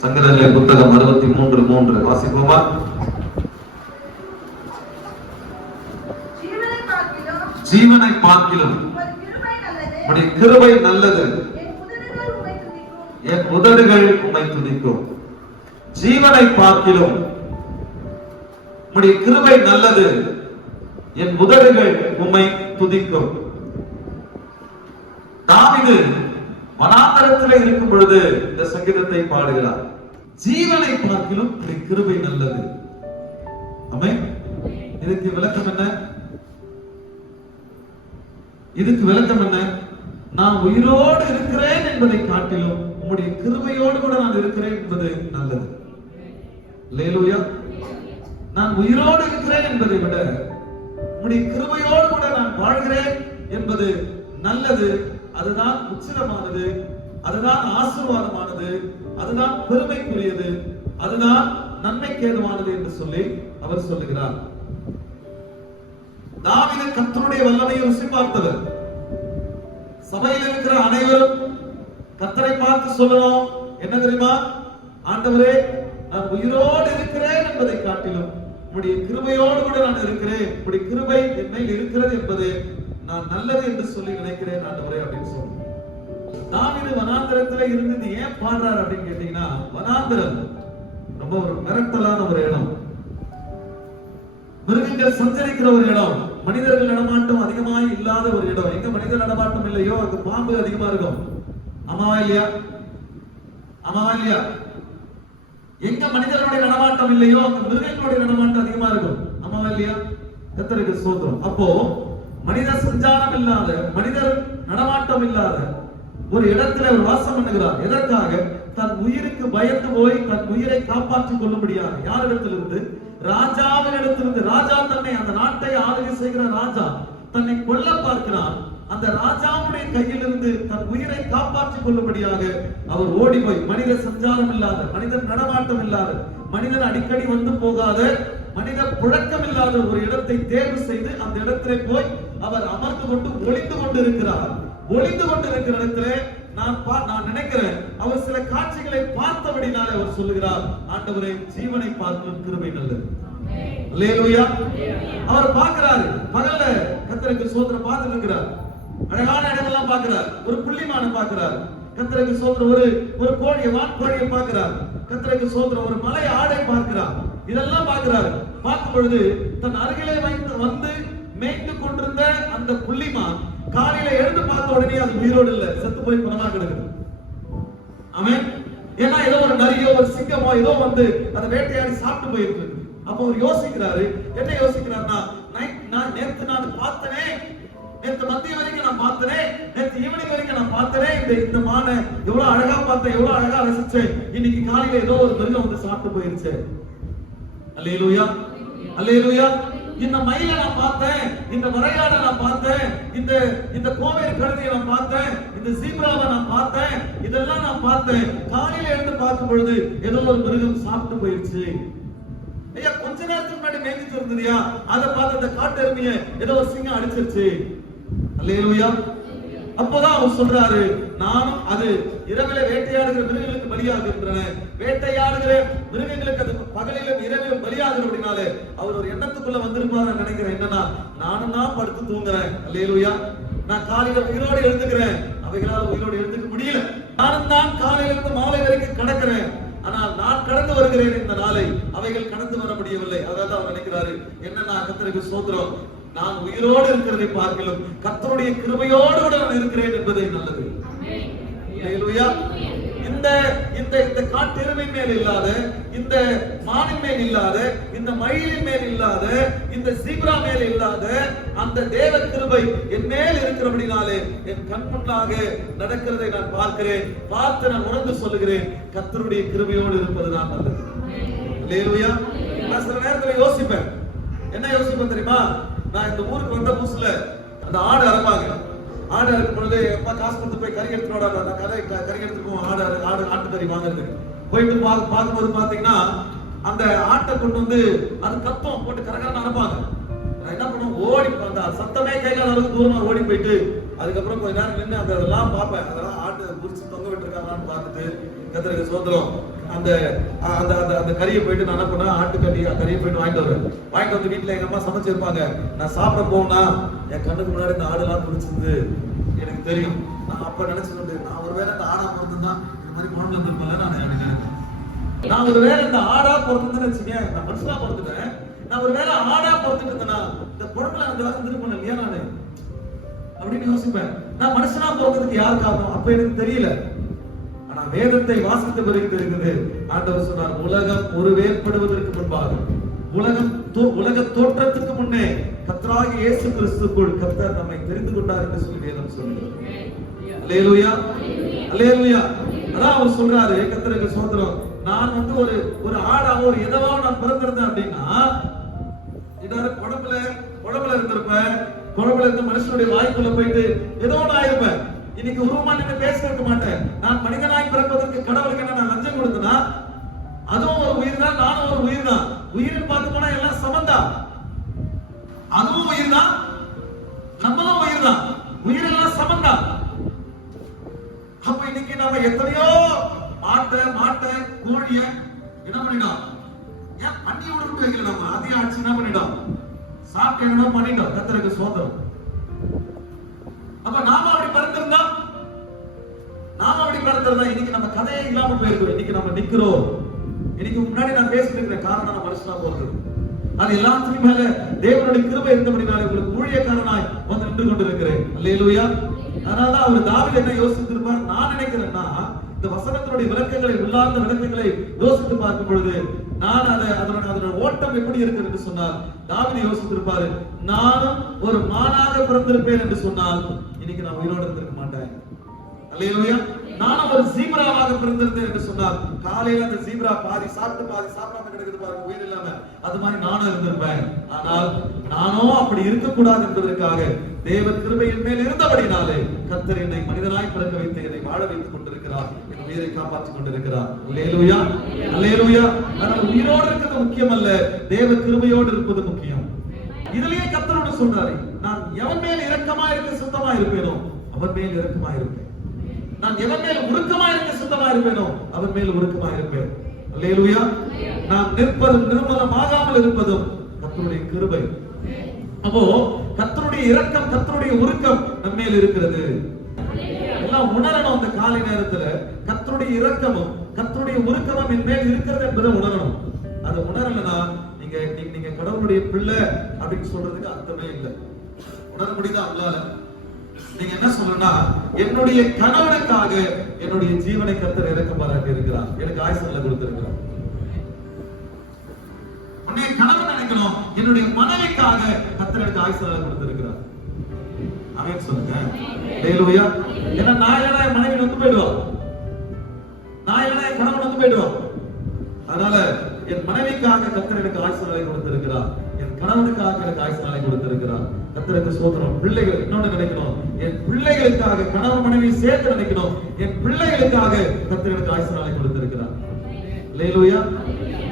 சங்கீதங்களின் புத்தகம் 63:3 வாசிப்போமா? ஜீவனை பார்க்கிலும் உம்முடைய கிருபை நல்லது, என் உதடுகள் உம்மை துதிக்கும். ஜீவனை பார்க்கிலும் உம்முடைய கிருபை நல்லது, என் உதடுகள் உம்மை துதிக்கும். தாவீது வனாந்தரத்திலே இருக்கும் பொழுது இந்த சங்கீதத்தை பாடுகிறார். ஜீவனை பார்க்கிலும் கிருபை நல்லது. ஆமென். இதுக்கு விளக்கம் என்ன? இதுக்கு விளக்கம் என்ன? நான் உயிரோடு இருக்கிறேன் என்பதை காட்டிலும் உம்முடைய கிருபையோடு கூட நான் இருக்கிறேன் என்பது நல்லது. அல்லேலூயா. நான் உயிரோடு இருக்கிறேன் என்பதை விட உம்முடைய கிருபையோடு கூட நான் வாழ்கிறேன் என்பது நல்லது. அதுதான் உச்சிதமானது, அதுதான் ஆசீர்வாதமானது, அதுதான் பெருமைக்குரியது, அதுதான் நன்மைக்கேதுவானது என்று சொல்லி அவர் சொல்லுகிறார். தாவீது கர்த்தருடைய வல்லமையை ருசி பார்த்தவர். சபையில் இருக்கிற அனைவரும் கர்த்தரை பார்த்து சொல்லணும், என்ன தெரியுமா? ஆண்டவரே, நான் உயிரோடு இருக்கிறேன் என்பதை காட்டிலும் உம்முடைய கிருபையோடு கூட நான் இருக்கிறேன், உம்முடைய கிருபை என் மேல் இருக்கிறது என்பது நான் நல்லது என்று சொல்லி நினைக்கிறேன் ஆண்டவரே அப்படின்னு சொல்லுங்க. தாவீது வனாந்தரத்துல இருந்து ஏன் பாடுறாரு அப்படின்னு கேட்டீங்கன்னா, வனாந்தரம் ரொம்ப ஒரு மிரட்டலான ஒரு இடம், மிருகங்கள் சஞ்சரிக்கிற ஒரு இடம், மனிதர்கள் நடமாட்டம் அதிகமாக இல்லாத ஒரு இடம். எங்க மனிதர் நடமாட்டம் இல்லையோ அங்க பாம்பு அதிகமா இருக்கும். ஆமாவா இல்லையா? ஆமாவா இல்லையா? எங்க மனிதர்களுடைய நடமாட்டம் இல்லையோ அங்க மிருகங்களுடைய நடமாட்டம் அதிகமா இருக்கும். ஆமாவா இல்லையா? கர்த்தருக்கு ஸ்தோத்திரம். அப்போ மனித சஞ்சாரம் இல்லாத, மனிதர் நடமாட்டம் இல்லாத ஒரு இடத்துல ஒரு வாசம் பண்ணுகிறார். எதற்காக? தன் உயிருக்கு பயந்து போய் தன் உயிரை காப்பாற்றிக் கொள்ளும்படியாக. யாரிடத்திலிருந்து? ராஜாவினிடத்திலிருந்து. ராஜா தன்னை, அந்த நாட்டை ஆளுகை செய்கிற ராஜா தன்னை கொல்ல பார்க்கிறான். அந்த ராஜாவுடைய கையிலிருந்து தன் உயிரை காப்பாற்றிக் கொள்ளும்படியாக அவர் ஓடி போய், மனித சஞ்சாரம் இல்லாத, மனிதன் நடமாட்டம் இல்லாத, மனிதன் அடிக்கடி வந்து போகாத, மனித புழக்கம் இல்லாத ஒரு இடத்தை தேர்வு செய்து அந்த இடத்திலே போய் அவர் அமர்ந்து கொண்டு ஒளிந்து கொண்டு இருக்கிறார். ஒளிந்து கொண்டிருக்கிற இடத்துல நான் நினைக்கிறேன் அவர் சில காட்சிகளை பார்த்தபடினாலே அவர் சொல்லுகிறார், ஆண்டவரே, ஜீவனை பார்க்கும் கிருபை நல்லது. அல்லேலூயா. அவர் பார்க்கிறாரு, பகல்ல கர்த்தருக்கு ஸ்தோத்திரம் பார்த்துட்டு இருக்கிறார். அழகான இடமெல்லாம் பார்க்கிறார். ஒரு புள்ளிமானை பார்க்கிறார். கர்த்தருக்கு ஸ்தோத்திரம். ஒரு கோழியை, வான்கோழியை பார்க்கிறார். கர்த்தருக்கு ஸ்தோத்திரம். ஒரு மலை ஆடை பார்க்கிறார். இதெல்லாம் பார்க்கிறார். பார்க்கும் பொழுது தன் அருகிலே வந்து மேய்த்து கொண்டிருந்த அந்த புள்ளிமான் காலையில எழுந்து பார்த்த உடனே அது உயிரோடு இல்ல, செத்து போய் பணமா கிடக்குது. ஆமென். ஏன்னா ஏதோ ஒரு நரியோ ஒரு சிங்கமோ ஏதோ வந்து அதை வேட்டையாடி சாப்பிட்டு போயிருக்கு. அப்போ அவர் யோசிக்கிறாரு. என்ன யோசிக்கிறார்னா, நேற்று நான் பார்த்தனே, நேற்று மத்திய வரைக்கும் நான் பார்த்தனே, நேற்று ஈவினிங் வரைக்கும் நான் பார்த்தனே, இந்த மானை எவ்வளவு அழகா பார்த்தேன், எவ்வளவு அழகா ரசிச்சேன், இன்னைக்கு காலையில ஏதோ ஒரு மிருகம் வந்து சாப்பிட்டு போயிருச்சு. அல்லேலூயா, அல்லேலூயா. இந்த மயிலை நான் பார்த்தேன், இந்த வரையாடை நான் பார்த்தேன், இந்த கோவேறு கழுதையை நான் பார்த்தேன், இந்த ஜீப்ராவை நான் பார்த்தேன், இதெல்லாம் நான் பார்த்தேன். காலையில எழுந்து பார்க்கும் பொழுது ஏதோ ஒரு மிருகம் சாப்பிட்டு போயிருச்சு. ஐயா, கொஞ்ச நேரத்துக்கு முன்னாடி மேய்ச்சிட்டு இருந்ததியா, அதை பார்த்து அந்த காட்டு எருமையை ஏதோ ஒரு சிங்கம் அடிச்சிருச்சு. அல்லேலூயா. அப்போதான் அவர் சொல்றாரு, நானும் அது இரவில வேட்டையாடுகிற மிருகங்களுக்கு பலியாகின்றன, வேட்டையாடுகிற மிருகங்களுக்கு அது பகலிலும் இரவிலும் பலியாகிற அப்படின்னாலே அவர் ஒரு எண்ணத்துக்குள்ள வந்திருப்பாரு நினைக்கிறேன். என்னன்னா, நானும் தான் படுத்து தூங்குறேன். அல்லேலூயா. நான் காலையில உயிரோடு எழுந்துக்கிறேன், அவைகளால் உயிரோடு எழுந்துக்க முடியல. நானும் தான் காலையிலிருந்து மாலை வரைக்கும் கடக்கிறேன், ஆனால் நான் கடந்து வருகிறேன் இந்த நாளை, அவைகள் கடந்து வர முடியவில்லை. அதாவது அவர் நினைக்கிறாரு, என்னன்னா, கர்த்தருக்கு ஸ்தோத்திரம், நான் உயிரோடு இருக்கிறதை பார்க்கலாம் கர்த்தருடைய கிருபையோடு கூட நான் இருக்கிறேன் என்பதை நல்லது. அல்லேலூயா. இந்த காட்டு எருமை மேல் இல்லாத, இந்த மானின் மேல் இல்லாத, இந்த மயிலின் மேல் இல்லாத, இந்த ஜீப்ரா மேல் இல்லாத அந்த தேவ கிருபை என் மேல் இருக்கிறபடினாலே என் கண் முன்னாக நடக்கிறதை நான் பார்க்கிறேன். பார்த்து நான் உணர்ந்து சொல்லுகிறேன், கர்த்தருடைய கிருபையோடு இருப்பதுதான் நல்லது. அல்லேலூயா. நான் சில நேரத்துல யோசிப்பேன். என்ன யோசிப்பேன் தெரியுமா? நான் இந்த ஊருக்கு வந்த புதுசுல அந்த ஆடு அறுப்பாங்க. ஆடு அறுக்கும் பொழுது எப்ப காசு கொடுத்து போய் கறி எடுத்துனோட, நான் கறி எடுத்துக்குவோம். ஆட்டு கறி வாங்குறது போயிட்டு பார்க்கும்போது பாத்தீங்கன்னா அந்த ஆட்டை கொண்டு வந்து அது கத்தம் போட்டு கரகரன்னு அனுப்பாங்க. நான் என்ன பண்ணுவோம், ஓடி அந்த சத்தமே கைகால அளவுக்கு தூரமா ஓடி போயிட்டு அதுக்கப்புறம் கொஞ்ச நேரம் நின்று அதெல்லாம் பார்ப்பேன். அதெல்லாம் ஆட்டு குறிச்சு தொங்க விட்டுருக்காங்களான்னு பார்த்துட்டு கர்த்தருக்கு ஸ்தோத்திரம். அந்த அந்த அந்த கறியை போயிட்டு நான் என்ன பண்ணேன், ஆட்டுக்கறி கறியை போயிட்டு வாங்கிட்டு வருவேன். வாங்கிட்டு வந்து வீட்டுல எங்க அம்மா சமைச்சிருப்பாங்க. நான் சாப்பிட போனா என் கண்ணுக்கு முன்னாடி இந்த ஆடுலாம் பிடிச்சிருந்து எனக்கு தெரியும். நான் அப்ப நினைச்சுட்டு நான் ஒருவேளை இந்த ஆடா பிறந்திருந்தா இந்த மாதிரி குழந்தை வந்திருப்பேன். நான் ஒருவேளை இந்த ஆடா பிறந்திருந்தேன்னு வச்சுக்கேன், நான் மனுஷனா பிறந்துட்டேன். நான் ஒருவேளை ஆடா பிறந்துட்டு இருந்தேன்னா இந்த குழந்தை அந்த வேலை இருந்திருப்பேன் இல்லையா நானு அப்படின்னு யோசிப்பேன். நான் மனுஷனா பிறந்ததுக்கு யார் காரணம் அப்ப எனக்கு தெரியல. ஆனா வேதத்தை வாசித்த பிறகு தெரிந்தது. ஆண்டவர் சொன்னார், உலகம் உருவேற்படுவதற்கு முன்பாக, உலக தோற்றத்துக்கு முன்னே கர்த்தராகிய இயேசு கிறிஸ்துவுக்குள் கர்த்தர் நம்மை தெரிந்து கொண்டார் என்று சொல்லி வேதம் சொல்லுகிறது. அல்லேலூயா, அல்லேலூயா. அதான் அவர் சொல்றாரு, கர்த்தருக்கு ஸ்தோத்திரம். நான் வந்து ஒரு ஆடாவோ ஒரு எதவாவோ நான் பிறந்திருந்தேன் அப்படின்னா குழம்புல இருந்திருப்பேன். குழம்புல இருந்த மனுஷனுடைய வாய்க்குள்ள போயிட்டு ஏதோ நான் இருப்பேன். இன்னைக்கு உருவமா நின்று பேச இருக்க மாட்டேன். நான் மனிதனாய் பிறப்பதற்கு கடவுளுக்கு என்ன நான் லஞ்சம் கொடுத்தனா? அதுவும் ஒரு உயிர் தான், நானும் ஒரு உயிர் தான். உயிரில் பார்த்து போனா எல்லாம் சமந்தா. அதுவும் உயிர் தான், நம்மளும் உயிர் தான். உயிரெல்லாம் சமந்தா. அப்ப இன்னைக்கு நம்ம எத்தனையோ மாட்டை கோழிய என்ன பண்ணிட்டோம், ஏன் பண்ணி விட்டு வைக்கல? நம்ம அதிக ஆட்சி என்ன பண்ணிட்டோம், சாப்பிட்டு என்ன பண்ணிட்டோம். கர்த்தருக்கு ஸ்தோத்திரம். அப்ப நாம அப்படி பிறந்திருந்தா இன்னைக்கு நம்ம கதையே இல்லாம போயிருக்கோம். இன்னைக்கு நம்ம நிக்கிறோம். இன்னைக்கு முன்னாடி நான் பேசிட்டு இருக்கிற காரணம் நான் மனுஷனா போறது. அது எல்லாத்துக்கும் மேல தேவனுடைய கிருபை இருந்தபடினால உங்களுக்கு ஊழியக்காரனாய் வந்து நின்று கொண்டிருக்கிறேன். அல்லேலூயா. அதனாலதான் அவர் தாவீது என்ன யோசித்திருப்பார் நான் நினைக்கிறேன்னா, இந்த வசனத்தினுடைய விளக்கங்களை உள்ளார்ந்த விளக்கங்களை யோசித்து பார்க்கும் பொழுது நான் அதோட ஓட்டம் எப்படி இருக்கு என்று சொன்னால் தாவீது யோசித்திருப்பாரு, நானும் ஒரு மானாக பிறந்திருப்பேன் என்று சொன்னால் இன்னைக்கு நான் உயிரோடு இருந்திருக்க மாட்டேன். அல்லேலூயா. நானும் ஒரு ஜீப்ராவாக பிறந்திருந்தேன் என்று சொன்னால் காலையில அந்த ஜீப்ரா பாதி சாப்பிட்டு பாதி சாப்பிடாம கிடக்குது பாருங்க, உயிர் இல்லாம. அது மாதிரி நானும் இருந்திருப்பேன். ஆனால் நானும் அப்படி இருக்கக்கூடாது என்பதற்காக தேவ கிருபையின் மேல் இருந்தபடினாலே கர்த்தர் என்னை மனிதனாய் பிறக்க வைத்து என்னை வாழ வைத்துக் கொண்டிருக்கிறார், என் உயிரை காப்பாற்றிக் கொண்டிருக்கிறார். அல்லேலூயா, அல்லேலூயா. ஆனால் உயிரோடு இருக்கிறது முக்கியம் அல்ல, தேவ கிருபையோடு இருப்பது முக்கியம். இதுலயே கர்த்தரோடு சொல்றாரு, நான் எவன் மேல் இரக்கமா இருக்க சுத்தமா இருப்பேனோ அவன் மேல் இரக்கமா இருப்பேன். நான் எவன் மேல் உருக்கமா இருக்க சுத்தமா இருப்பேனோ அவன் மேல் உருக்கமா இருப்பேன். அல்லேலூயா. நாம் நிற்பதும் நிர்மலமாகாமல் இருப்பதும் கர்த்தருடைய கிருபை. அப்போ கர்த்தருடைய இரக்கம், கர்த்தருடைய உருக்கம் நம்ம மேல் இருக்கிறது. எல்லாம் உணரணும். அந்த காலை நேரத்துல கர்த்தருடைய இரக்கமும் கர்த்தருடைய உருக்கமும் என் மேல் இருக்கிறது என்பதை உணரணும். அதை உணரலன்னா நீங்க கடவுளுடைய பிள்ளை அப்படின்னு சொல்றதுக்கு அர்த்தமே இல்லை. உணர முடியுதா அவங்களால? நீங்க என்ன சொல்லணும்னா, என்னுடைய கணவனுக்காக என்னுடைய ஜீவனை கர்த்தர் இரக்கம் பாராட்டி இருக்கிறார், எனக்கு ஆயுசல்ல கொடுத்திருக்கிறார். உன்னை கணவன் நினைக்கணும், என்னுடைய மனைவிக்காக கர்த்தர் எனக்கு ஆயுசல்ல கொடுத்திருக்கிறார். ஆமென் சொல்லுங்க. அல்லேலூயா. ஏன்னா நான் இல்லைனா என் மனைவி வந்து போயிடுவான், நான் இல்லைனா என் கணவன் வந்து போயிடுவான். அதனால என் மனைவிக்காக கர்த்தர் எனக்கு ஆயுசல்ல கொடுத்திருக்கிறார், என் கணவனுக்காக எனக்கு ஆயுசல்ல கொடுத்திருக்கிறார். கர்த்தருக்கு ஸ்தோத்திரம். பிள்ளைகள் இன்னொன்னு நினைக்கணும், என் பிள்ளைகளுக்காக கணவன் மனைவி சேர்த்து நினைக்கணும், என் பிள்ளைகளுக்காக கர்த்தர் எனக்கு ஆயுசல்ல கொடுத்திருக்கிறார். அல்லேலூயா.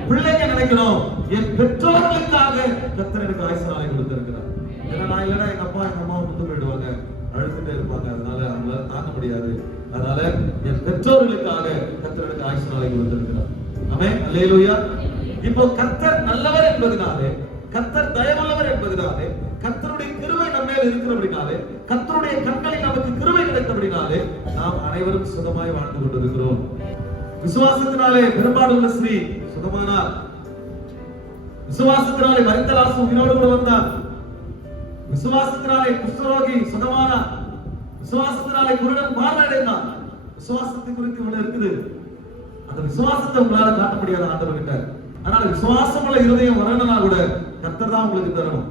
பிள்ளைங்க நினைக்கணும், என் பெற்றோர்களுக்காக கர்த்தர் எனக்கு ஆயுசல்ல கொடுத்திருக்கிறார். ஏன்னா நான் இல்லைன்னா எங்க அப்பா எங்க அம்மா வந்து போயிடுவாங்க, அழுதுட்டே இருப்பாங்க, அதனால அவங்களால தாங்க முடியாது. அதனால என் பெற்றோர்களுக்காக கர்த்தர் எனக்கு ஆயுசல்ல கொடுத்திருக்கிறார். ஆமென். அல்லேலூயா. இப்போ கர்த்தர் நல்லவர் என்பதனாலே, கர்த்தர் தயவுள்ளவர் என்பதனாலே, கர்த்தருடைய கிருபை நம்ம மேல் இருக்கிறபடினாலே, கர்த்தருடைய கண்களில் நமக்கு கிருபை கிடைத்தபடினாலே நாம் அனைவரும் சுகமாய் வாழ்ந்து கொண்டிருக்கிறோம். விசுவாசத்தினாலே பெரும்பாலுள்ள ஸ்ரீ சுகமானார். விசுவாசத்தினாலே மரித்தலாசு உயிரோடு கூட வந்தார். விசுவாசத்தினாலே குஷ்டரோகி சுகமானார். விசுவாசத்தினாலே குருடன் பார்வையடைந்தான். விசுவாசத்தை குறித்து இவ்வளவு இருக்குது. அந்த விசுவாசத்தை உங்களால காட்ட முடியாத ஆண்டவர்கிட்ட. அதனால விசுவாசமுள்ள இருதயம் வரணும்னா கூட கர்த்தர் தான் உங்களுக்கு தரணும்.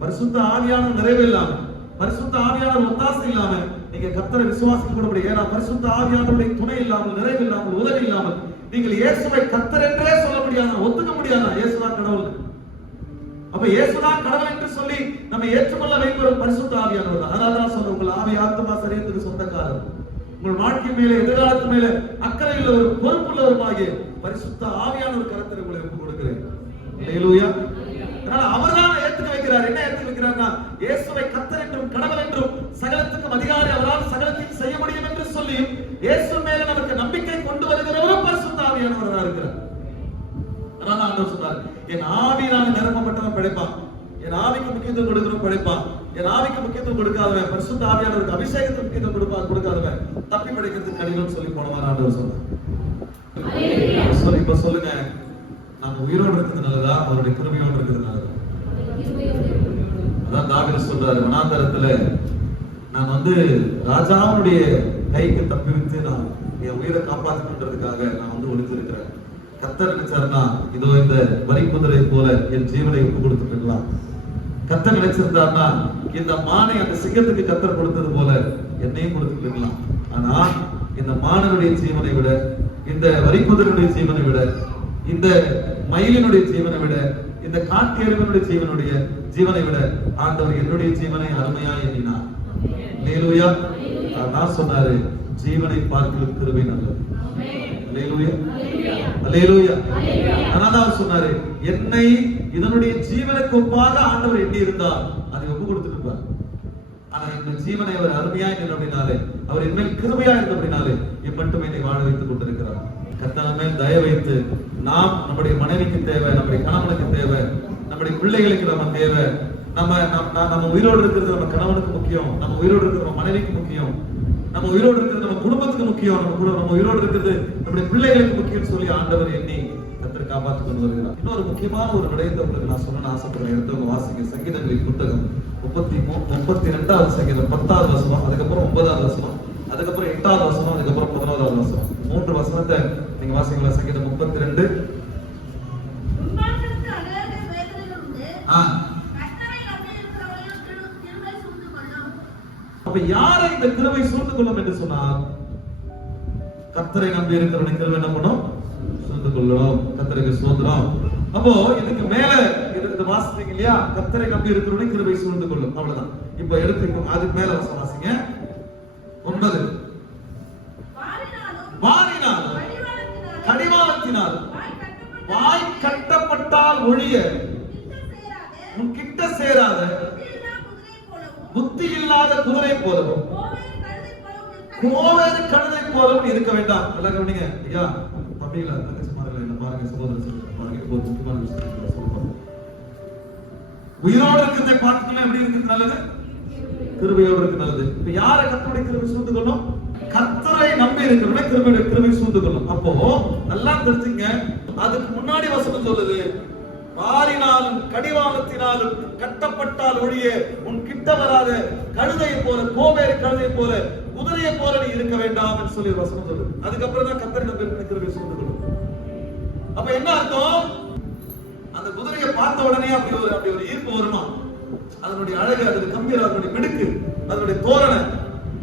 பரிசுத்த ஆவியானவர் நிறைவே இல்லாம, பரிசுத்த ஆவியானவர் ஒத்தாசை இல்லாம நீங்க கர்த்தரை விசுவாசிக்க கூட முடியாது. ஏன்னா பரிசுத்த ஆவியானவருடைய துணை இல்லாமல், நிறைவு இல்லாமல், உதவி இல்லாமல் நீங்கள் இயேசுவை கர்த்தர் என்றே சொல்ல முடியாது, ஒத்துக்க முடியாது. இயேசுதான் கடவுள். அப்ப இயேசுதான் கடவுள் என்று சொல்லி நம்ம ஏற்றுக்கொள்ள வைப்பவர் பரிசுத்த ஆவியானவர் தான். அதனாலதான் சொல்ற, உங்கள் ஆவி ஆத்மா சரீரத்துக்கு சொந்தக்காரர், உங்கள் வாழ்க்கை மேல எதிர்காலத்து மேல அக்கறை உள்ள ஒரு பொறுப்புள்ளவருமாகிய பரிசுத்த ஆவியானவர் கரத்தில் உங்களை ஒப்புக் கொடுக்கிறேன். அல்லேலூயா. அதனால அவர்தான் ஏத்துக்க வைக்கிறார். என்ன ஏத்துக்க வைக்கிறார்னா, இயேசுவை கர்த்தர் என்றும் கடவுள் என்றும் சகலத்துக்கும் அதிகாரி அவரால் சகலத்தையும் செய்ய முடியும் என்று சொல்லியும் இயேசு மேல நமக்கு நம்பிக்கை கொண்டு வருகிறவரும் பரிசுத்த ஆவியானவராக இருக்கிறார். அதனால ஆண்டவர் சொல்றார், என் ஆவியினால் நிரப்பப்பட்டவன் பிழைப்பான், என் ஆவிக்கு முக்கியத்துவம் கொடுக்கிறவன் பிழைப்பான், என் ஆவிக்கு முக்கியத்துவம் கொடுக்காதவன், பரிசுத்த ஆவியானவருக்கு அபிஷேகத்துக்கு முக்கியத்துவம் கொடுக்காதவன் தப்பி பிழைக்கிறதுக்கு கடினம் சொல்லி போனவாறு ஆண்டவர் சொன்னார். இப்ப சொல்லுங்க, நம்ம உயிரோடு இருக்கிறது நல்லதா, அவருடைய கிருபையோடு இருக்கிறது நல்லதா? அதான் தாவீது சொல்றாரு, வனாந்தரத்துல நான் ராஜாவுடைய கைக்கு தப்பி வச்சு நான் என் உயிரை காப்பாற்றணுன்றதுக்காக நான் ஒழிச்சிருக்கிறேன். கர்த்தர் நினைச்சாருன்னா இதோ இந்த வரி குதிரை போல என் ஜீவனை ஒப்பு கொடுத்துட்டு இருக்கலாம். கர்த்தர் நினைச்சிருந்தாருன்னா இந்த மானை அந்த சிங்கத்துக்கு கர்த்தர் கொடுத்தது போல என்னையும் கொடுத்துட்டு இருக்கலாம். ஆனா இந்த மானனுடைய ஜீவனை விட, இந்த வரி குதிரையுடைய ஜீவனை விட, இந்த மயிலினுடைய ஜீவனை விட, இந்த காட்டு எருமையுடைய ஜீவனை விட ஆண்டவர் என்னுடைய ஜீவனை அருமையா எண்ணினார். அல்லேலூயா. நான் சொன்னாரு, ஜீவனை பார்க்கிற கிருபை நல்லது. அல்லேலூயா, அல்லேலூயா. அதனால சொன்னாரு, என்னை இதனுடைய ஜீவனுக்கு ஒப்பாக ஆண்டவர் எண்ணி இருந்தார், அதை ஒப்பு கொடுத்துருப்பார். ஆனா இந்த ஜீவனை அவர் அருமையா இருந்தபடினாலே, அவர் என்மேல் கிருபையா இருந்தபடினாலே மட்டும் என்னை வாழ வைத்துக் கொண்டிருக்கிறார். கர்த்தர் மேல் தயவு வைத்து நாம் நம்முடைய மனைவிக்கு தேவை, நம்முடைய கணவனுக்கு தேவை, நம்முடைய பிள்ளைகளுக்கு நம்ம தேவை. நம்ம உயிரோடு இருக்கிறது நம்ம கணவனுக்கு முக்கியம், நம்ம உயிரோடு இருக்கிறது நம்ம மனைவிக்கு முக்கியம், நம்ம உயிரோடு இருக்கிறது நம்ம குடும்பத்துக்கு முக்கியம், நம்ம உயிரோடு இருக்கிறது நம்முடைய பிள்ளைகளுக்கு முக்கியம் சொல்லி ஆண்டவர் எண்ணி கர்த்தர் காப்பாற்றி கொண்டு வருகிறார். இன்னொரு முக்கியமான ஒரு விடயத்தை உங்களுக்கு நான் சொல்லணும்னு ஆசைப்படுறேன். எடுத்து வாசிங்க சங்கீதங்களின் புத்தகம் 32வது சங்கீதம் 10வது வசனம், அதுக்கப்புறம் 9வது வசனம், அதுக்கப்புறம் 8வது வசனம், அதுக்கப்புறம் 11வது வசனம். 3 வசனத்தை நீங்க வாசிங்களா? சங்கீதம் 32. அப்ப யாரை இந்த கிருபை சூழ்ந்து கொள்ளும் என்று சொன்னார்? கர்த்தரை நம்பி இருக்கிறவனை கிருபை என்ன பண்ணும்? சூழ்ந்து கொள்ளும். கர்த்தருக்கு ஸ்தோத்திரம். அப்போ இதுக்கு மேல இது வாசிச்சீங்க இல்லையா? கர்த்தரை நம்பி இருக்கிறவனை கிருபை சூழ்ந்து கொள்ளும். அவ்வளவுதான். இப்ப எடுத்து அதுக்கு மேல வாசிங்க. 9. வாரினாலும் கடிவாளத்தினாலும் வாய் கட்டப்பட்டால் ஒழிய உன் கிட்ட சேராத புத்தி இல்லாத குதிரை போலவும் கோவேறு கழுதை போலவும் இருக்க வேண்டாம். எல்லாம் கவனிங்க ஐயா, தம்பிகளா தங்கச்சி மாறல என்ன பாருங்க, சகோதரர் பாருங்க, ஒரு முக்கியமான விஷயம் சொல்லுவாங்க. உயிரோடு இருக்கிறதை பார்த்துக்கலாம். எப்படி இருக்கிறது நல்லது? கிருபையோடு இருக்கு நல்லது. இப்ப யாரை கர்த்தருடைய கிருபை சூழ்ந்து கொள்ளும்? கர்த்தரை நம்பி இருக்கிறவனை கிருபை சூழ்ந்து கொள்ளும். அப்போ நல்லா தெரிஞ்சுங்க, அதுக்கு முன்னாடி வசனம் சொல்லுது, வாரினாலும் கடிவாளத்தினாலும் கட்டப்பட்டால் ஒழிய உன் கிட்ட வராத கழுதையை போல, கோவேறு கழுதையை போல, குதிரையை போல நீ இருக்க வேண்டாம் என்று சொல்லி வசனம் சொல்லுது. அதுக்கப்புறம் தான் கர்த்தரை நம்பி கிருபை சூழ்ந்து கொள்ளும். அப்ப என்ன அர்த்தம்? அந்த குதிரையை பார்த்த உடனே அப்படி ஒரு ஈர்ப்பு வருமா? அதனுடைய அழகு, அதனுடைய கம்பீரம், அதனுடைய மிடுக்கு, அதனுடைய தோரணை,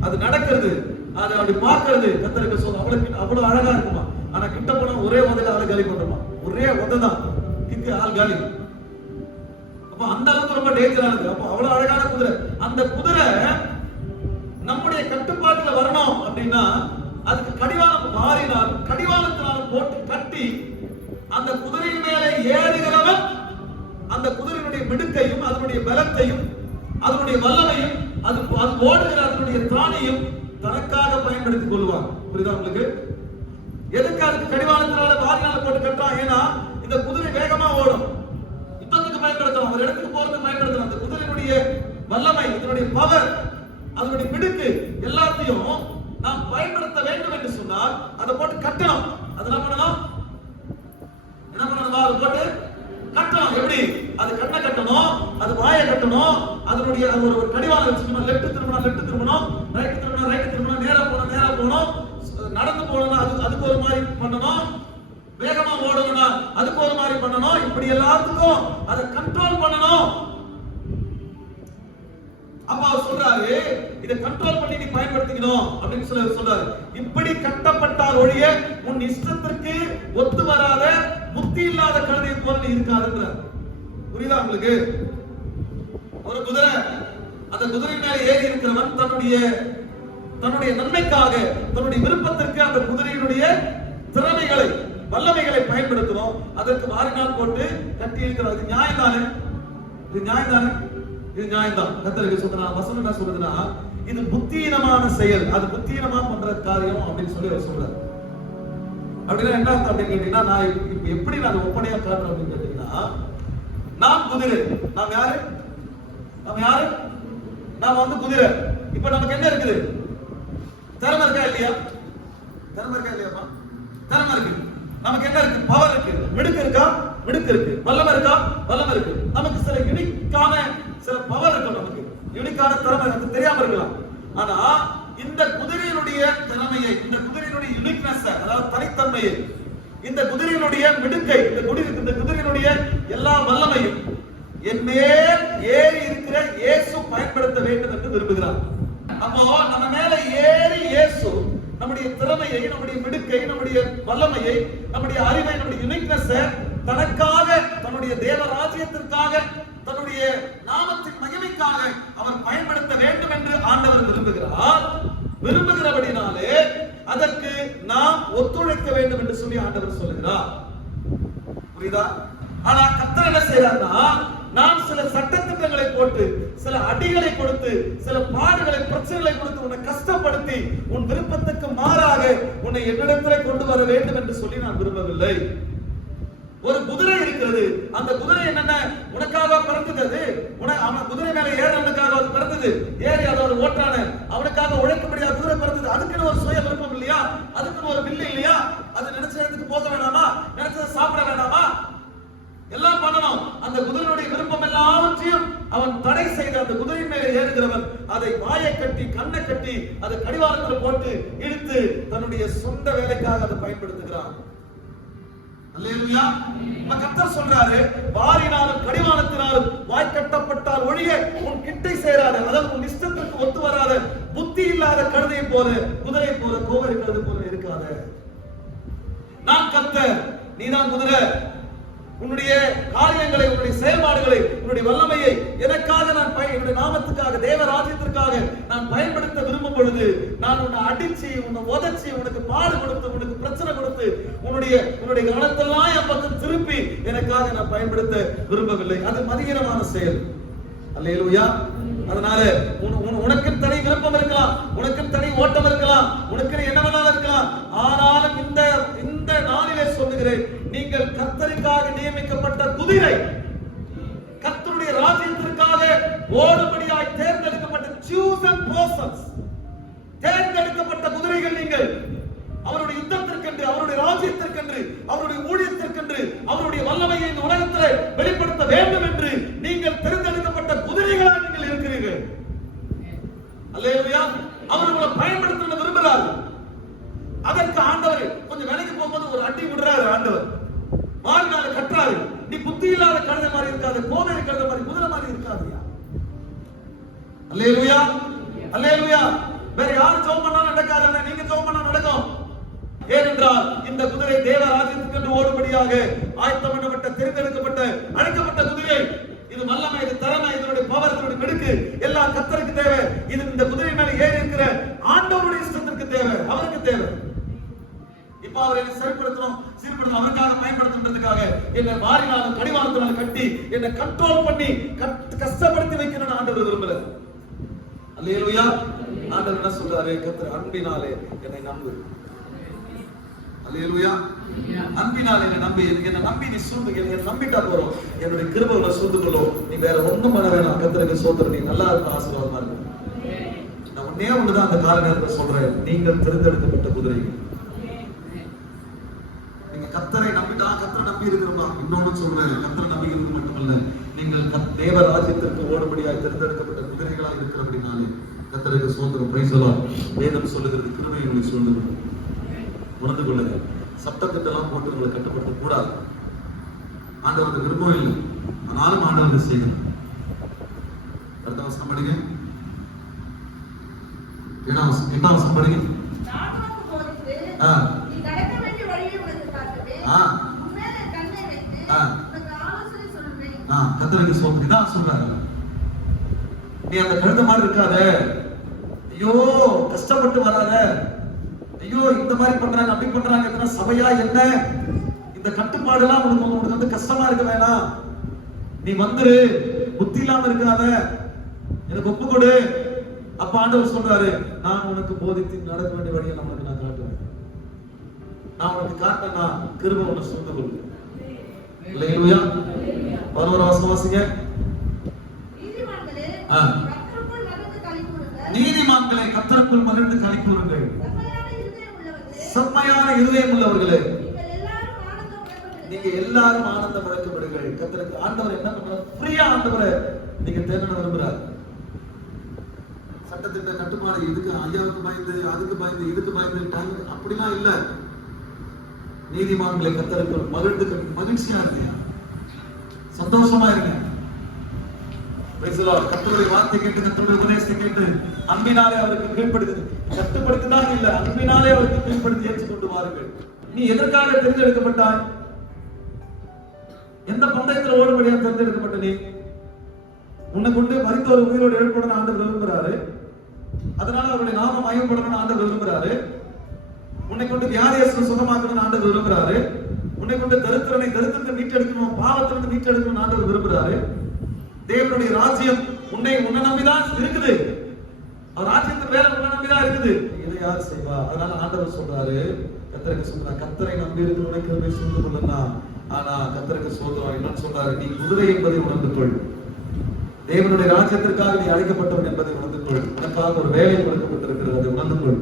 அது நடக்கிறது, அதை அப்படி பார்க்கிறது கர்த்தருக்கு சொல்லும். அவ்வளவு அழகா இருக்குமா? ஆனா கிட்ட போனா ஒரே உதையில ஆளை காலி பண்றோமா? ஒரே உதைதான் கிக்கு ஆள் காலி. அப்ப அந்த அளவுக்கு ரொம்ப டேஞ்சரானது. அப்ப அவ்வளவு அழகான குதிரை. அந்த குதிரை நம்முடைய கட்டுப்பாட்டுல வரணும் அப்படின்னா அதுக்கு கடிவாளம் மாறினால், கடிவாளத்தினால் போட்டு கட்டி அந்த குதிரையின் மேலே ஏறுகிறவன் அந்த குதிரையினுடைய மிடுக்கையும், அதனுடைய பலத்தையும், அதனுடைய வல்லமையும், அது ஓடுகிற அதனுடைய திராணியும் தனக்காக பயன்படுத்திக் கொள்வான். புரியுதா உங்களுக்கு? எதுக்கு அதுக்கு கடிவாளத்தினால வாரினால போட்டு கட்டுறான்? ஏன்னா இந்த குதிரை வேகமா ஓடும், யுத்தத்துக்கு பயன்படுத்தணும், ஒரு இடத்துக்கு போறதுக்கு பயன்படுத்தணும். அந்த குதிரையினுடைய வல்லமை, இதனுடைய பவர், அதனுடைய மிடுக்கு எல்லாத்தையும் நாம் பயன்படுத்த வேண்டும் என்று சொன்னால் அதை போட்டு கட்டணும். அது என்ன பண்ணணும்? அதை போட்டு கட்டணும். எப்படி? அது கண்ணை கட்டணும், அது வாயை கட்டணும், அதனுடைய ஒரு கடிவாளம் வச்சுக்கணும். லெஃப்ட் திரும்பணும், ரைட் திரும்பணும், நேரா போகணும், நடந்து போகணும், அதுக்கு ஒரு மாதிரி பண்ணணும், வேகமா ஓடணும்னா அதுக்கு ஒரு மாதிரி பண்ணணும். இப்படி எல்லாத்துக்கும் அதை கண்ட்ரோல் பண்ணணும். அப்ப அவர் சொல்றாரு, இதை கண்ட்ரோல் பண்ணி நீ பயன்படுத்திக்கணும் அப்படின்னு சொல்றாரு. இப்படி கட்டப்பட்டால் ஒழிய உன் இஷ்டத்திற்கு ஒத்து வராத புத்தி இல்லாத கழுதையை போல நீ இருக்காதுன்றார். புரியுதா உங்களுக்கு? ஒரு குதிரை, அந்த குதிரை மேல ஏறி இருக்கிறவன் தன்னுடைய நன்மைக்காக, தன்னுடைய விருப்பத்திற்கு அந்த குதிரையினுடைய திறமைகளை, வல்லமைகளை பயன்படுத்தணும். அதற்கு வாரினால் போட்டு கட்டி இருக்கிறது. இது நியாயம் தானே? இது நியாயம் தான். கர்த்தருக்கு சொல்றான். வசனம் என்ன சொல்றதுன்னா, இது புத்தீனமான செயல், அது புத்தீனமா பண்ற காரியம் அப்படின்னு சொல்லி அவர் சொல்றாரு. அப்படின்னா என்ன அர்த்தம் அப்படின்னு கேட்டீங்கன்னா, நான் இப்ப எப்படி நான் ஒப்பனையா காட்டுறேன் அப்படின்னு கேட்டீங்கன்னா, நான் குதிரை. நாம் யாரு? நாம வந்து குதிரை. இப்ப நமக்கு என்ன இருக்குது? திறமை இருக்கா இல்லையா? திறமை இல்லையாப்பா? திறமை இருக்கு. நமக்கு என்ன இருக்கு? பவர் இருக்கு. மிடுக்கு இருக்கா? மிடுக்கு இருக்கு. வல்லமை இருக்கா? வல்லமை இருக்கு. நமக்கு சில யூனிக்கான சில பவர் இருக்கு. நமக்கு யூனிக்கான திறமை நமக்கு தெரியாம இருக்கலாம். ஆனா இந்த குதிரையினுடைய திறமையை, இந்த குதிரையினுடைய யூனிக்னஸ், அதாவது தனித்தன்மையை, இந்த குதிரையினுடைய மிடுக்கை, இந்த குதிரையினுடைய எல்லா வல்லமையும் என் மேல் ஏறி இருக்கிற இயேசு பயன்படுத்த வேண்டும் என்று விரும்புகிறார். அப்போ நம்ம மேல ஏறி இயேசு நம்முடைய திறமையை, நம்முடைய மிடுக்கை, நம்முடைய வல்லமையை, நம்முடைய அறிவை, நம்முடைய யூனிக்னஸ் தனக்காக, தன்னுடைய தேவ ராஜ்யத்திற்காக, தன்னுடைய நாமத்தின் மகிமைக்காக அவர் பயன்படுத்த வேண்டும் என்று ஆண்டவர் விரும்புகிறபடினாலே அதற்கு நாம் ஒத்துழைக்க வேண்டும் என்று சொல்லி ஆண்டவர் சொல்லுகிறார். புரியுதா? ஆனா கர்த்தர் என்ன செய்யறாருன்னா, நாம் சில சட்டத்திட்டங்களை போட்டு, சில அடிகளை கொடுத்து, சில பாடுகளை, பிரச்சனைகளை கொடுத்து, உன்னை கஷ்டப்படுத்தி, உன் விருப்பத்துக்கு மாறாக உன்னை என்னிடத்திலே கொண்டு வர வேண்டும் என்று சொல்லி நான் விரும்பவில்லை. ஒரு குதிரை இருக்கிறது. அந்த குதிரை என்னென்ன உனக்காக பிறந்தது? அவன் குதிரை மேல ஏறவனுக்காக அது பிறந்தது. ஏறி அதோட ஓட்டான அவனுக்காக உழைக்க முடியாத குதிரை பிறந்தது. அதுக்குன்னு ஒரு சுய விருப்பம் இல்லையா? அதுக்குன்னு ஒரு வில்லு இல்லையா? அது நினைச்ச இடத்துக்கு போக வேண்டாமா? நினைச்சதை சாப்பிட வேண்டாமா? எல்லாம் பண்ணணும். அந்த குதிரையுடைய விருப்பம் எல்லாவற்றையும் அவன் தடை செய்து, அந்த குதிரை மேலே ஏறுகிறவன் அதை வாயை கட்டி, கண்ணை கட்டி, அதை கடிவாளத்தில் போட்டு இழுத்து தன்னுடைய சொந்த வேலைக்காக அதை பயன்படுத்துகிறான். அல்லேலூயா. கர்த்தர் சொல்றாரு, வாரினாலும் கடிவாளத்தினாலும் வாய் கட்டப்பட்டால் ஒழிய உன் கிட்டை சேராத, அதாவது உன் இஷ்டத்துக்கு ஒத்து வராத, புத்தி இல்லாத கழுதை போல, குதிரை போல, கோவரி கழுதை போல இருக்காத. நான் கர்த்தர், நீதான் குதிரை. உன்னுடைய காரியங்களை, உன்னுடைய செயல்பாடுகளை, உன்னுடைய வல்லமையை எனக்காக நான் என்னுடைய நாமத்துக்காக, தேவ ராஜ்யத்திற்காக நான் பயன்படுத்த விரும்பும் பொழுது, நான் உன்னை அடிச்சு, உன்னை உதைச்சி, உனக்கு பாடு கொடுத்து, உனக்கு பிரச்சனை கொடுத்து, உன்னுடைய கவனத்தெல்லாம் என் பக்கம் திருப்பி எனக்காக நான் பயன்படுத்த விரும்பவில்லை. அது மதியீனமான செயல். அல்லேலூயா. அதனால உனக்கு தனி விருப்பம் இருக்கலாம், உனக்கு தனி ஓட்டம் இருக்கலாம், உனக்கு என்ன வேணாலும் இருக்கலாம். ஆனாலும் இந்த நாளிலே சொல்லுகிறேன், நீங்கள் கர்த்தருக்காக நியமிக்கப்பட்ட குதிரை, கர்த்தருடைய ராஜ்யத்திற்காக ஓடும்படியாய் தேர்ந்தெடுக்கப்பட்ட chosen persons, தேர்ந்தெடுக்கப்பட்ட குதிரைகள் நீங்கள். அவருடைய யுத்தத்திற்கென்று, அவருடைய ராஜ்யத்திற்கென்று, அவருடைய ஊழியத்திற்கென்று, அவருடைய வல்லமையை இந்த உலகத்தில் வெளிப்படுத்த வேண்டும் என்று நீங்கள் தேர்ந்தெடுக்கப்பட்ட குதிரைகளாக நீங்கள் இருக்கிறீர்கள். அல்லேலூயா. அவர் உங்களை பயன்படுத்த விரும்புகிறார். அதற்கு ஆண்டவர் கொஞ்சம் வேலைக்கு போகும்போது ஒரு அடி விடுறாரு. ஆண்டவர் மாறினால கட்டுறாரு. நீ புத்தி இல்லாத கழுதை மாதிரி இருக்காது, கோவேரி கழுதை மாதிரி, குதிரை மாதிரி இருக்காதியா. அல்லேலூயா. அல்லேலூயா. வேற யாரும் ஜெபம் பண்ணாலும் நடக்காது, நீங்க ஜெபம் பண்ணா நடக்கும். ஏனென்றால் இந்த குதிரை தேவ ராஜ்யத்துக்கு ஓடும்படியாக ஆயத்தம் பண்ணப்பட்ட, தேர்ந்தெடுக்கப்பட்ட, அழைக்கப்பட்ட குதிரை. இது வல்லமை, இது திறமை, இதனுடைய பவர், இதனுடைய மிடுக்கு எல்லாம் கர்த்தருக்கு தேவை. இது இந்த குதிரை மேல ஏறி இருக்கிற ஆண்டவருடைய இஷ்டத்திற்கு தேவை, அவருக்கு தேவை. இப்ப அவரை சரிப்படுத்தணும், சீர்படுத்தணும், அவருக்காக பயன்படுத்துறதுக்காக என்னை மாறினாலும் கடிவாளத்தினால கட்டி என்னை கண்ட்ரோல் பண்ணி கஷ்டப்படுத்தி வைக்கணும்னு ஆண்டவர் விரும்பல. அல்லேலூயா. ஆண்டவர் என்ன சொல்றாரு? கர்த்தர் அன்பினாலே என்னை நம்பு. அல்லேலூயா. அன்பினாலே என்னை நம்பி, என்னை நம்பி நீ சூழ்ந்து, என்னை நம்பிட்டா போறோம், என்னுடைய கிருபைகளை சூழ்ந்து கொள்ளும். நீ வேற ஒண்ணும் பண்ண வேணாம். கர்த்தருக்கு சோதனை, நீ நல்லா இருக்க, ஆசீர்வாதமா இருக்கும். நான் ஒன்னே ஒண்ணுதான் அந்த கால நேரத்தில் சொல்றேன், நீங்கள் தேர்ந்தெடுக்கப்பட்ட குதிரைகள். நீங்க கர்த்தரை நம்பிட்டா, கர்த்தரை நம்பி இருக்கிறோமா? இன்னொன்னு சொல்றேன், கர்த்தரை நம்பி இருக்கு மட்டுமல்ல, நீங்கள் தேவ ராஜ்யத்திற்கு ஓடும்படியாக தேர்ந்தெடுக்கப்பட்ட குதிரைகளாக இருக்கிறபடினாலே கர்த்தருக்கு சோதனை. Praise the Lord. வேதம் சொல்லுகிறது, கிருபை உங்களை சூழ்ந்து கொள்ளும். உணர்ந்து கொள்ளுங்க. சட்டத்திட்டெல்லாம் போட்டு உங்களை கட்டப்பட்ட கூடாது. ஆண்டவருக்கு விருப்பம் இல்லை, ஆனாலும் ஆண்டவர் செய்யணும். அடுத்த வசனம் படிங்க. 8ஆம் வசனம் படிங்க. கர்த்தருக்கு சோதனை தான் சொல்றாரு. நீ அந்த கழுத மாதிரி இருக்காத, ஐயோ கஷ்டப்பட்டு வராத, ஐயோ இந்த மாதிரி பண்றாங்க, அப்படி பண்றாங்க, சபையா என்ன, இந்த கட்டுப்பாடு எல்லாம் உனக்கு வந்து கஷ்டமா இருக்க வேணாம். நீ வந்துரு, புத்தி இல்லாம இருக்காத, எனக்கு ஒப்பு கொடு, அப்ப ஆண்டவர் சொல்றாரு, நான் உனக்கு போதித்து நடக்க வேண்டிய வழியை உனக்கு நான் காட்டுவேன். நான் உனக்கு காட்டினா கிருபை உன்னை சூழ்ந்து கொள்ளும். அல்லேலூயா. 11 வசனம் வாசிங்க. நீதிமான்களே கர்த்தருக்குள் மகிழ்ந்து களி கூறுங்கள். செம்மையான இருதயம் உள்ளவர்களே நீங்க எல்லாரும் ஆனந்தம் அடைக்கப்படுங்கள். கர்த்தருக்கு ஆண்டவர் என்ன பண்றாரு? ஃப்ரீயா ஆண்டவரை நீங்க தேட விரும்புறாரு. சட்டத்திட்ட கட்டுப்பாடு இதுக்கு ஐயாவுக்கு பயந்து, அதுக்கு பயந்து, இதுக்கு பயந்து அப்படிலாம் இல்ல. நீதிமான்களை கர்த்தருக்குள் மகிழ்ந்து மகிழ்ச்சியா இருங்க, சந்தோஷமா இருங்க. கர்த்தருடைய வார்த்தை கேட்டு, கர்த்தருடைய உபதேசத்தை கேட்டு அன்பினாலே அவருக்கு கீழ்ப்படுத்து, கட்டுப்படுத்திதான் இல்ல, அன்பினாலே அவருக்கு கீழ்ப்படுத்தி ஏற்றுக்கொண்டு வாருங்கள். நீ எதற்காக தேர்ந்தெடுக்கப்பட்டாய்? எந்த பந்தயத்தில் ஓடும்படியா தேர்ந்தெடுக்கப்பட்ட நீ? உன்னை கொண்டு மரித்த ஒரு உயிரோடு எழுப்பணும்னு ஆண்டவர் விரும்புறாரு. அதனால அவருடைய நாமம் மயப்படணும்னு ஆண்டவர் விரும்புறாரு. உன்னை கொண்டு வியாதியஸ்தரை சுகமாக்கணும்னு ஆண்டவர் விரும்புறாரு. உன்னை கொண்டு தரித்திரத்தை மீட்டெடுக்கணும், பாவத்திலிருந்து மீட்டெடுக்கணும்னு ஆண்டவர் விரும்புறாரு. தேவனுடைய ராஜ்யம் உன்னை நம்பிதான் இருக்குது. அவர் ராஜ்யத்தின் வேலை உன்னை நம்பிதான் இருக்குது. இதை யார் செய்வா? அதனால ஆண்டவர் சொல்றாரு, கர்த்தருக்கு சொல்றாரு, கர்த்தரை நம்பி இருக்கிறவனை கிருபை சூழ்ந்து கொள்ளுனா. ஆனா கர்த்தருக்கு சோதரம் என்னன்னு சொல்றாரு, நீ குதிரை என்பதை உணர்ந்து கொள். தேவனுடைய ராஜ்யத்திற்காக நீ அழைக்கப்பட்டவன் என்பதை உணர்ந்து கொள். உனக்காக ஒரு வேலை கொடுக்கப்பட்டிருக்கிறது, அதை உணர்ந்து கொள்.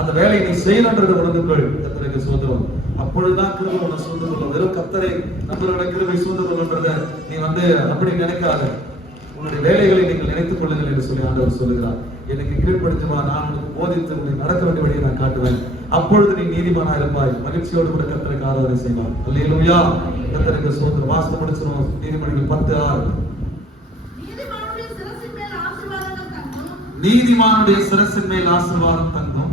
அந்த வேலையை நீ செய்யணுன்றதை உணர்ந்து கொள். கர்த்தருக்கு சோதரம். அப்பொழுதுதான் கிருபை உன்னை சூழ்ந்து கொள்ளும். வெறும் கர்த்தரை நம்மளோட கிருபை சூழ்ந்து கொள்ளுன்றத நீ அப்படி நினைக்காத. உன்னுடைய வேலைகளை நீங்கள் நினைத்துக் கொள்ளுங்கள் என்று சொல்லி ஆண்டவர் சொல்லுகிறார். எனக்கு கீழ்ப்படுத்துமா, நான் உனக்கு போதித்து உன்னை நடக்க வேண்டிய வழியை நான் காட்டுவேன். அப்பொழுது நீ நீதிமானா இருப்பாய். மகிழ்ச்சியோடு கூட கர்த்தருக்கு ஆராதனை செய்வார். அல்லேலூயா. கர்த்தருக்கு சோதரம். வாசனை முடிச்சிடும். நீதிமொழிகள் 10:6. நீதிமானுடைய சிரசின் மேல் ஆசீர்வாதம் தங்கும்,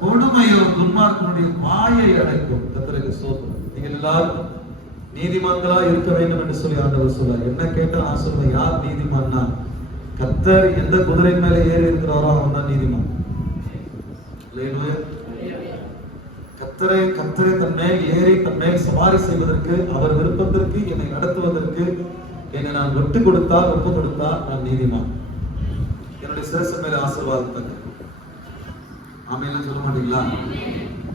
கொடுமையோ துன்மார்க்கனுடைய வாயை அடைக்கும். கர்த்தருக்கு சோதரம். நீங்கள் எல்லாரும் நீதிமான்களா இருக்க வேண்டும் என்று சொல்லி ஆண்டவர் சொல்றார். என்ன கேட்டா ஆசீர்வாதம். யார் நீதிமான்னா, கர்த்தர் எந்த குதிரை மேல ஏறி இருக்கிறாரோ அவன் தான் நீதிமான். கர்த்தரை தன் மேல் ஏறி தன் மேல் சவாரி செய்வதற்கு, அவர் விருப்பத்திற்கு என்னை நடத்துவதற்கு என்னை நான் ஒப்பு கொடுத்தா நான் நீதிமான். என்னுடைய சிரசு மேல ஆசீர்வாதம் தங்க. ஆமையில சொல்ல மாட்டீங்களா?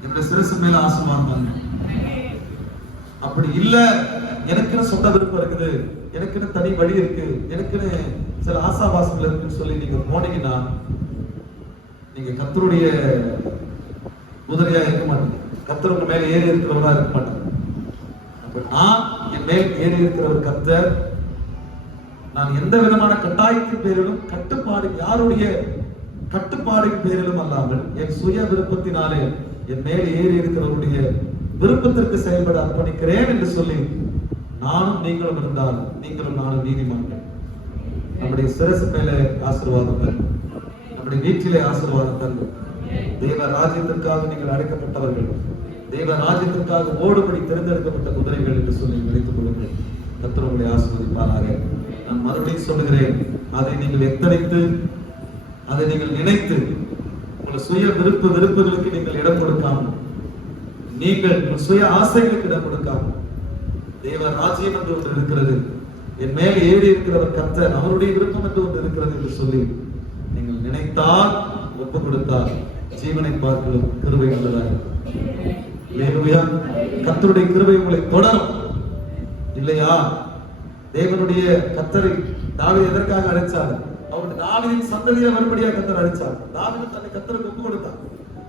என்னுடைய சிரசு மேல ஆசீர்வாதம் தங்க. அப்படி இல்ல, எனக்குன்னு சொந்த விருப்பம் இருக்குது, எனக்குன்னு தனி வழி இருக்கு, எனக்குன்னு சில ஆசாபாசங்கள் இருக்குன்னு சொல்லி நீங்க போனீங்கன்னா நீங்க கர்த்தருடைய குதிரையா இருக்க மாட்டீங்க. கர்த்தர் உங்க மேல ஏறி இருக்கிறவரா இருக்க மாட்டாங்க. அப்ப நான் என் மேல் ஏறி இருக்கிறவர் கர்த்தர். நான் எந்த விதமான கட்டாயத்தின் பேரிலும் யாருடைய கட்டுப்பாடின் பேரிலும் அல்லாமல் என் சுய விருப்பத்தினாலே என் மேல் ஏறி இருக்கிறவருடைய விருப்பத்திற்கு செயல்பட அர்ப்பணிக்கிறேன் என்று சொல்லி நானும் நீங்களும் இருந்தால் நீங்களும் நானும் நீதிமான்கள். நம்முடைய சிரசு மேலே ஆசீர்வாதம் தரும், நம்முடைய வீட்டிலே ஆசீர்வாதம் தரும். தேவ ராஜ்யத்திற்காக நீங்கள் அழைக்கப்பட்டவர்கள், தேவ ராஜ்யத்திற்காக ஓடுபடி தேர்ந்தெடுக்கப்பட்ட குதிரைகள் என்று சொல்லி நினைத்துக் கொள்ளுங்கள். கர்த்தர் உங்களை ஆசீர்வதிப்பாராக. நான் மறுபடியும் சொல்லுகிறேன், அதை நீங்கள் எத்தனைத்து, அதை நீங்கள் நினைத்து உங்கள் சுய விருப்புகளுக்கு நீங்கள் இடம் கொடுக்காமல், நீங்கள் உங்கள் சுய ஆசைகளுக்கு இடம் கொடுக்காமல், தேவ ராஜ்யம் என்று ஒன்று இருக்கிறது, என் மேல் ஏறி இருக்கிறவர் கர்த்தர், அவருடைய விருப்பம் என்று ஒன்று இருக்கிறது என்று சொல்லி நீங்கள் நினைத்தால், ஒப்பு கொடுத்தால் ஜீவனை பார்க்கலாம் கிருபை உள்ளதாக. கர்த்தருடைய கிருபை உங்களை தொடரும் இல்லையா? தேவனுடைய கர்த்தரை தாவீது எதற்காக அழைச்சார்? அவருடைய தாவீதின் சந்ததியில வரும்படியாக கர்த்தர் அழைச்சார். தாவீது தன்னை கர்த்தருக்கு ஒப்பு கொடுத்தார்.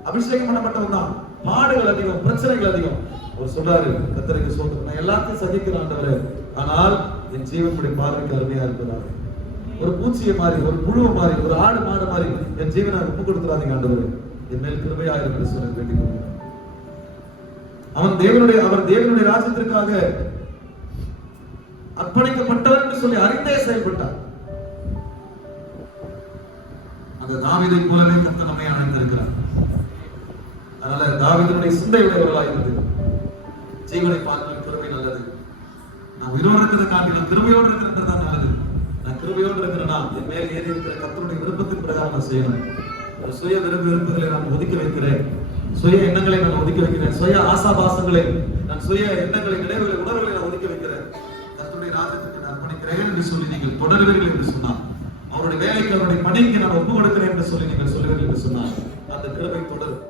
அபிஷேகம் பண்ணப்பட்டவன் தான். பாடுகள் அதிகம், பிரச்சனைகள் அதிகம். அவர் சொல்றாரு, கர்த்தருக்கு சோதரம், நான் எல்லாத்தையும் சகிக்கிறேன் ஆண்டவரே, ஆனால் என் ஜீவனுடைய பார்வைக்கு அருமையா இருப்பதாக. ஒரு பூச்சியை மாறி, ஒரு புழுவை மாறி, ஒரு ஆடு மாடு மாறி என் ஜீவனை ஒப்பு கொடுத்துறாதீங்க ஆண்டவரே, என் மேல் கிருபையா இருக்கிற சொல்ல வேண்டிக் கொள்ளுங்க. அவர் தேவனுடைய ராஜ்யத்திற்காக அர்ப்பணிக்கப்பட்டவர் என்று சொல்லி அறிந்தே செயல்பட்டார். அந்த தாவீதை போலவே கர்த்தர் நம்மை அழைத்திருக்கிறார். அதனால தாவீதுடைய சிந்தை உடையவர்களாக இருந்தது. ஜீவனை பார்க்க கிருபை நல்லது. நான் உயிரோடு இருக்கிறத காட்டிலும் கிருபையோடு இருக்கிறது தான் நல்லது. நான் கிருபையோடு இருக்கிறேன்னா என் மேல் ஏறி இருக்கிற கர்த்தருடைய விருப்பத்தின் பிரகாரம் நான் செய்யணும். சுய விருப்புகளை நான் ஒதுக்கி வைக்கிறேன், சுய எண்ணங்களை நான் ஒதுக்கி வைக்கிறேன், சுய ஆசாபாசங்களை, நான் சுய எண்ணங்களை, நினைவுகளை, உணர்வுகளை நான் ஒதுக்கி வைக்கிறேன். கர்த்தருடைய ராஜ்யத்துக்கு நான் அர்ப்பணிக்கிறேன் என்று சொல்லி நீங்கள் தொடர்வீர்கள் என்று சொன்னால் அவருடைய வேலைக்கு அவருடைய பணிக்கு நான் ஒப்பு கொடுக்கிறேன் என்று சொல்லி நீங்கள் சொல்லுவீர்கள் என்று சொன்னால் அந்த கிருபை தொடரும்.